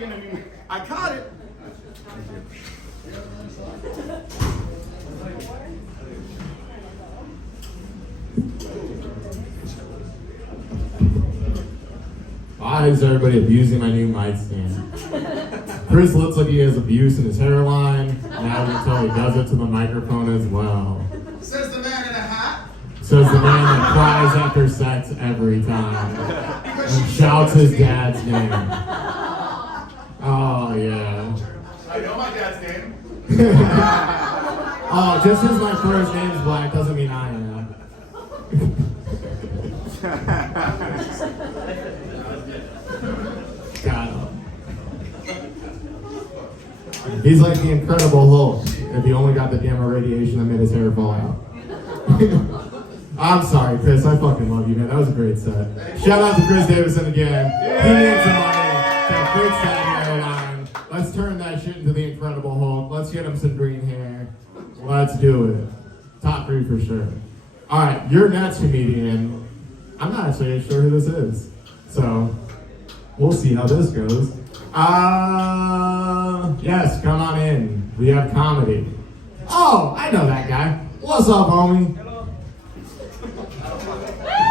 gonna be. I caught it. Why is everybody abusing my new mic stand? Chris looks like he has abuse in his hairline. Now we can tell he does it to the microphone as well. Says the man in a hat. Says the man that cries after sex every time and shouts his dad's name. Oh, yeah. I know my dad's name. Oh, just because my first name's Black doesn't mean I am. Got him. He's like the Incredible Hulk if he only got the gamma radiation that made his hair fall out. I'm sorry, Chris. I fucking love you, man. That was a great set. Shout out to Chris Davison again. He needs some money to fix that hairline. Let's turn that shit into the Incredible Hulk. Let's get him some green hair. Let's do it. Top 3 for sure. All right, your next comedian. I'm not actually sure who this is. So, we'll see how this goes. Yes, come on in. We have comedy. Oh, I know that guy. What's up, homie? Hello.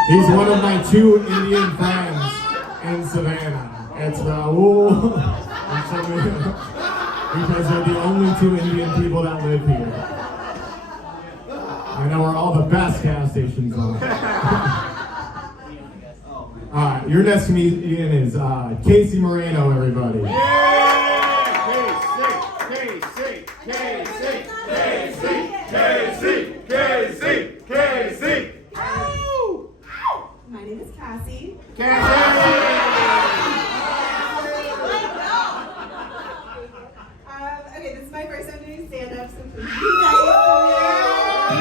He's one of my 2 Indian friends in Savannah. It's Raul and Shamil. Because they're the only 2 Indian people that live here. I know where all the best gas stations are. Alright, your next comedian is Casey Moreno, everybody. Casey. My name is Cassie. Okay, this is my first time doing stand-up, so please be nice to me.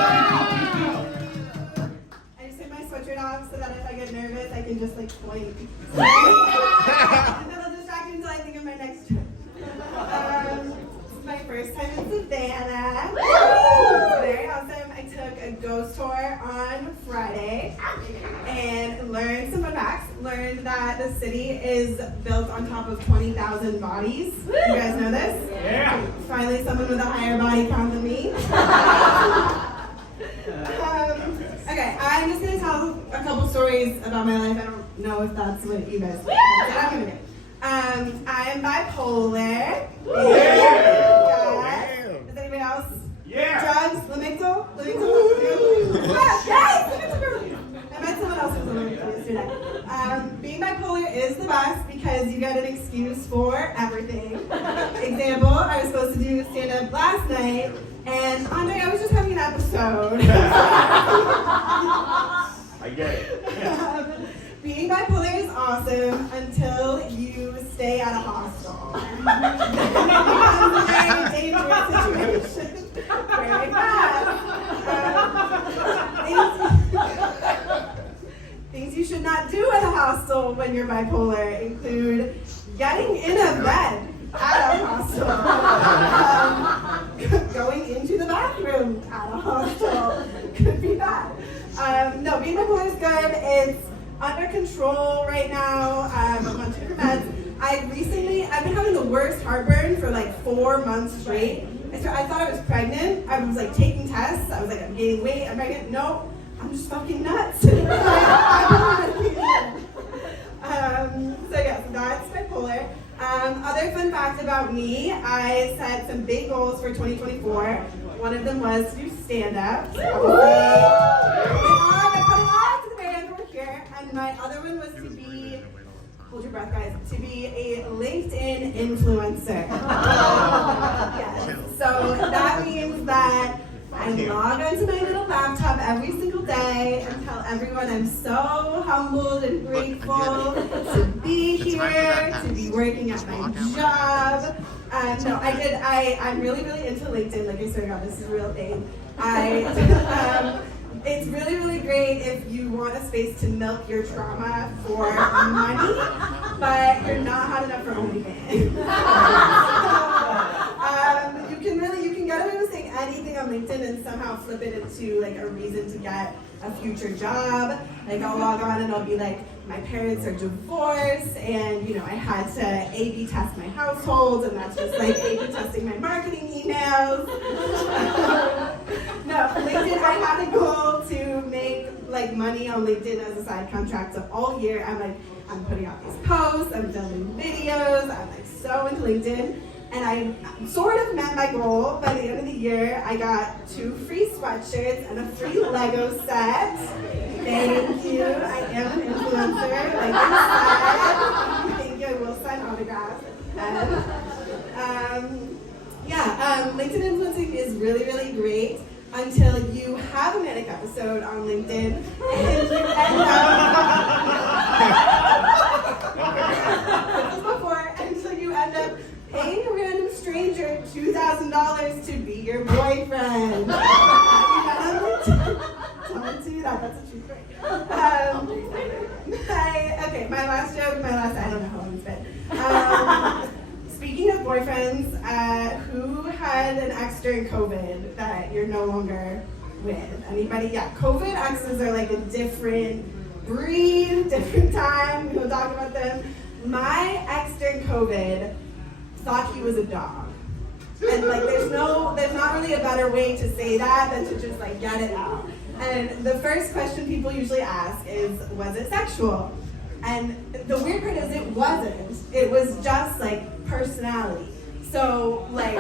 I just take my sweatshirt off so that if I get nervous, I can just like point. And that'll distract me until I think of my next joke. This is my first time in Savannah. It's very awesome. I took a ghost tour on Friday and learned some fun facts. Learned that the city is built on top of 20,000 bodies. You guys know this? Yeah. Finally, someone with a higher body count than me. Okay, I'm just gonna tell a couple stories about my life. I don't know if that's what you guys think. That's what I'm gonna do. I am bipolar. Yeah. Is anybody else? Yeah. Drugs? Lamictal? Yes! I met someone else who was on Lamictal yesterday. Being bipolar is the best because you get an excuse for everything. Example, I was supposed to do stand-up last night, and Andre, I was just having an episode. I get it. Being bipolar is awesome until you stay at a hostel. It's a very dangerous situation. Very bad. Things you should not do at a hostel when you're bipolar include getting in a bed at a hostel, going into the bathroom at a hostel could be bad. No, being bipolar is good. It's under control right now. I'm on 2 different meds. I've been having the worst heartburn for like 4 months straight. I thought I was pregnant. I was like taking tests. I was like, I'm gaining weight. I'm pregnant. No, I'm just fucking nuts. So that's bipolar. Other fun facts about me, I set some big goals for 2024. One of them was to do stand-up. I'm putting on to the very end over here. And my other one was to be, hold your breath guys, to be a LinkedIn influencer. Yes. So that means that I log onto my little laptop every single day and tell everyone I'm so humbled and grateful to be here, to be working at my job. I'm really, really into LinkedIn. Like I swear to God, this is a real thing. It's really, really great if you want a space to milk your trauma for money, but you're not hot enough for OnlyFans. You can get away with saying anything on LinkedIn and somehow flip it into like a reason to get a future job. Like I'll log on and I'll be like, my parents are divorced, and I had to A/B test my household, and that's just like A/B testing my marketing emails. No, LinkedIn, I had a goal to make like money on LinkedIn as a side contract. So all year, I'm putting out these posts, I'm filming videos, I'm like so into LinkedIn. And I sort of met my goal. By the end of the year, I got 2 free sweatshirts and a free Lego set. Thank you. I am an influencer, like I said. Thank you. I will sign autographs at the end. LinkedIn influencing is really, really great until you have a manic episode on LinkedIn and you end up paying a random stranger $2,000 to be your boyfriend. Don't do that. That's a true story. My last joke. I don't know how long it's been. Speaking of boyfriends, who had an ex during COVID that you're no longer with? Anybody? Yeah, COVID exes are like a different breed, different time. We'll talk about them. My ex during COVID thought he was a dog. And like there's not really a better way to say that than to just like get it out. And the first question people usually ask is, was it sexual? And the weird part is it wasn't. It was just like personality. So like,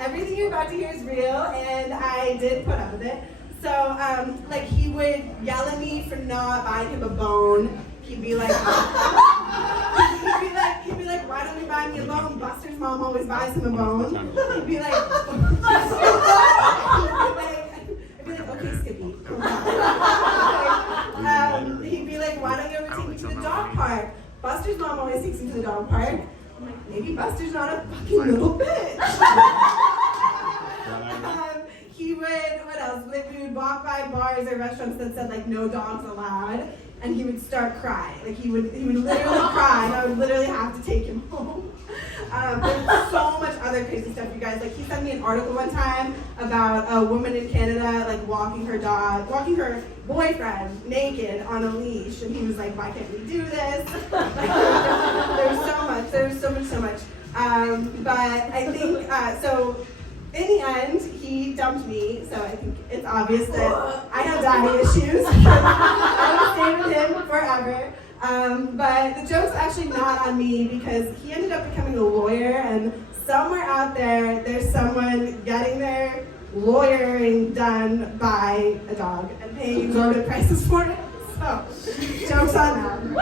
everything you're about to hear is real, and I did put up with it. So, he would yell at me for not buying him a bone. He'd be like, why don't you buy me a bone? Buster's mom always buys him a bone. He'd be like, okay, Skippy. He'd be like, why don't you ever take me to the dog park? Buster's mom always takes him to the dog park. I'm like, maybe Buster's not a fucking little bitch. What else? Like we would walk by bars or restaurants that said like no dogs allowed, and he would start crying. Like he would literally cry, and I would literally have to take him home. There's so much other crazy stuff, you guys. Like he sent me an article one time about a woman in Canada like walking her boyfriend naked on a leash, and he was like, why can't we do this? There's so much. But I think so. In the end, he dumped me, so I think it's obvious that I have daddy issues. I will stay with him forever. But the joke's actually not on me because he ended up becoming a lawyer, and somewhere out there's someone getting their lawyering done by a dog and paying exorbitant prices for it. So, joke's on them.